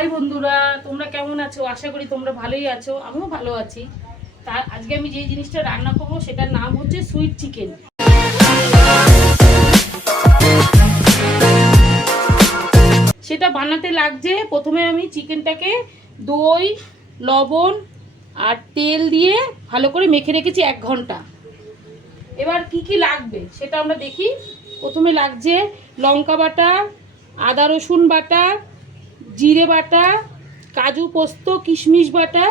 High বন্ধুরা, তোমরা কেমন আছো? আশা করি তোমরা ভালোই আছো। আমিও ভালো আছি। তার আজকে আমি যে জিনিসটা রান্না করবো সেটার নাম হচ্ছে সুইট চিকেন। সেটা বানাতে লাগছে, প্রথমে আমি চিকেনটাকে দই, লবণ আর তেল দিয়ে ভালো করে মেখে রেখেছি 1 ঘন্টা। এবার কি কি লাগবে সেটা আমরা দেখি। প্রথমে লাগছে লঙ্কা বাটা, আদা রসুন বাটা, জিরে বাটা, কাজু পোস্ত কিশমিশ বাটা,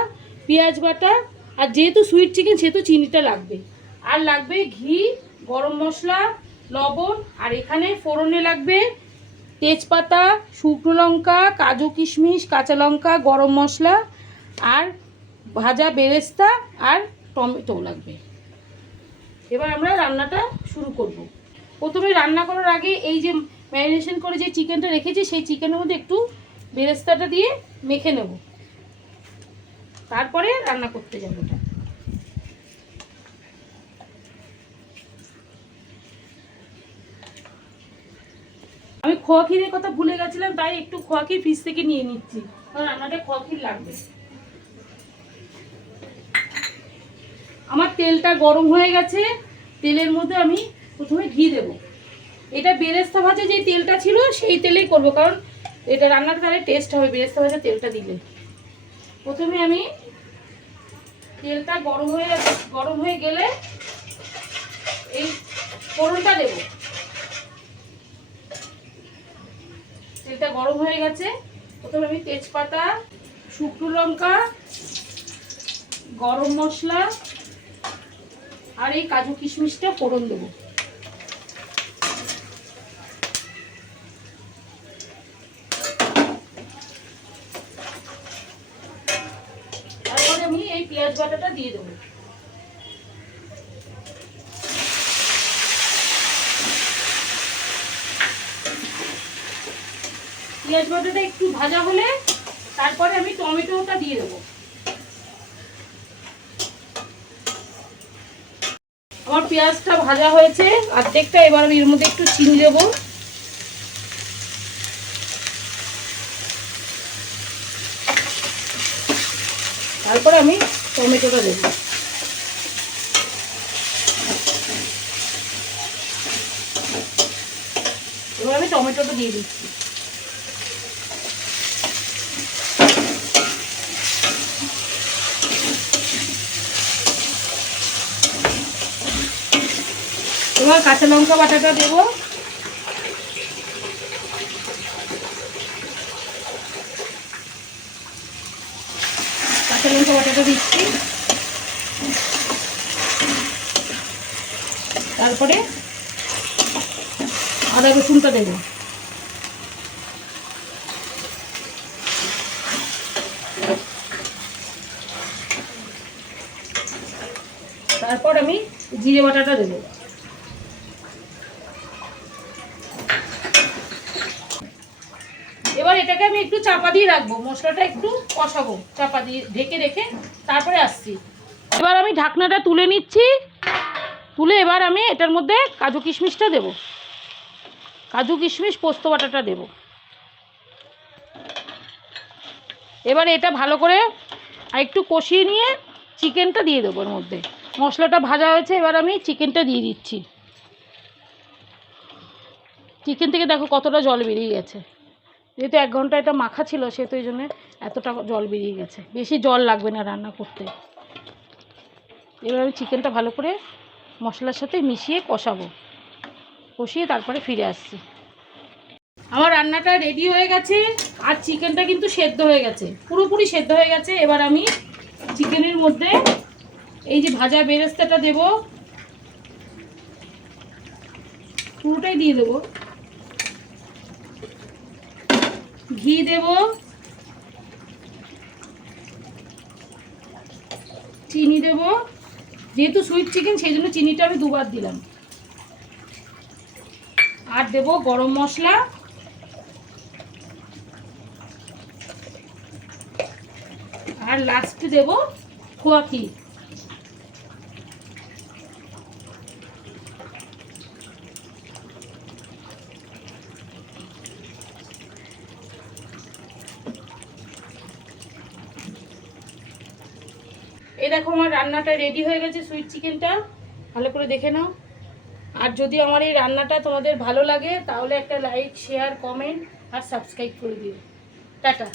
পেঁয়াজ বাটা, আর যেহেতু সুইট চিকেন সেহেতু চিনিটা লাগবে। আর লাগবে ঘি, গরম মশলা, লবণ, আর এখানে ফোড়নে লাগবে তেজপাতা, শুকনো লঙ্কা, কাজু কিশমিশ, কাঁচা লঙ্কা, গরম মশলা আর ভাজা বেরেস্তা আর টমেটো লাগবে। এবার আমরা রান্নাটা শুরু করব। প্রথমে রান্না করার আগে এই যে ম্যারিনেশন করে যে চিকেনটা রেখেছি সেই চিকেনের মধ্যে একটু বেরেস্তাটা দিয়ে মেখে নেব, তারপরে রান্না করতে যাব। ওটা আমি খোয়া ক্ষীরের কথা ভুলে গেছিলাম, তাই একটু খোয়া ক্ষীর ফ্রিজ থেকে নিয়ে নিচ্ছি, কারণ রান্নাটা খোয়া ক্ষীর লাগবে। আমার তেলটা গরম হয়ে গেছে, তেলের মধ্যে আমি প্রথমে ঘি দেব। এটা বেরেস্তা ভাজা যে তেলটা ছিল সেই তেলেই করব, কারণ এটা রান্নাটা তাহলে টেস্ট হবে বেরেস্তা ভাজা তেলটা দিলে। প্রথমে আমি তেলটা গরম হয়ে গেলে এই ফোড়নটা দেব। তেলটা গরম হয়ে গেছে, প্রথমে আমি তেজপাতা, শুকনো লঙ্কা, গরম মশলা আর এই কাজু কিশমিশটা ফোড়ন দেবো। তারপরে আমি এই পেঁয়াজ বাটাটা দিয়ে দেবো। পেঁয়াজ বাটাটা একটু ভাজা হলে তারপরে আমি টমেটোটা দিয়ে দেবো। আমার পেঁয়াজটা ভাজা হয়েছে অর্ধেকটা, এবার আমি এর মধ্যে একটু চিনি দেবো। তারপরে আমি টমেটোটা দেবো। এবার আমি টমেটোটা দিয়ে দিচ্ছি। এবার কাঁচা লঙ্কা বাটাটা দেবো। কাঁচা লঙ্কা বাটাটা দিচ্ছি। তারপরে আদা রসুনটা দেবো। তারপর আমি জিরে বাটাটা দেবো। এবার এটাকে আমি একটু চাপা দিয়ে রাখবো, মশলাটা একটু কষাবো চাপা দিয়ে ঢেকে রেখে, তারপরে আসছি। এবার আমি ঢাকনাটা তুলে নিচ্ছি। তুলে এবার আমি এটার মধ্যে কাজু কিশমিশটা দেবো। কাজু কিশমিশ পোস্ত বাটাটা দেবো। এবার এটা ভালো করে আর একটু কষিয়ে নিয়ে চিকেনটা দিয়ে দেবো এর মধ্যে। মশলাটা ভাজা হয়েছে, এবার আমি চিকেনটা দিয়ে দিচ্ছি। চিকেন থেকে দেখো কতটা জল বেরিয়ে গেছে, যেহেতু 1 ঘন্টা এটা মাখা ছিল সেহেতু এই জন্য এতটা জল বেরিয়ে গেছে। বেশি জল লাগবে না রান্না করতে। এবার আমি চিকেনটা ভালো করে মশলার সাথে মিশিয়ে কষাবো, কষিয়ে তারপরে ফিরে আসছি। আমার রান্নাটা রেডি হয়ে গেছে, আর চিকেনটা কিন্তু সেদ্ধ হয়ে গেছে, পুরোপুরি সেদ্ধ হয়ে গেছে। এবার আমি চিকেনের মধ্যে এই যে ভাজা বেরেস্তাটা দেব, পুরোটাই দিয়ে দেবো। ঘি দেব, চিনি দেব। যেহেতু সুইট চিকেন সেই জন্য চিনিটা আমি 2 বার দিলাম। আর দেব গরম মশলা, আর লাস্টে দেব খোয়া ক্ষীর। এই দেখো আমার রান্নাটা রেডি হয়ে গেছে, সুইট চিকেনটা ভালো করে দেখে নাও। আর যদি আমার এই রান্নাটা তোমাদের ভালো লাগে তাহলে একটা লাইক, শেয়ার, কমেন্ট আর সাবস্ক্রাইব করে দিও। টাটা।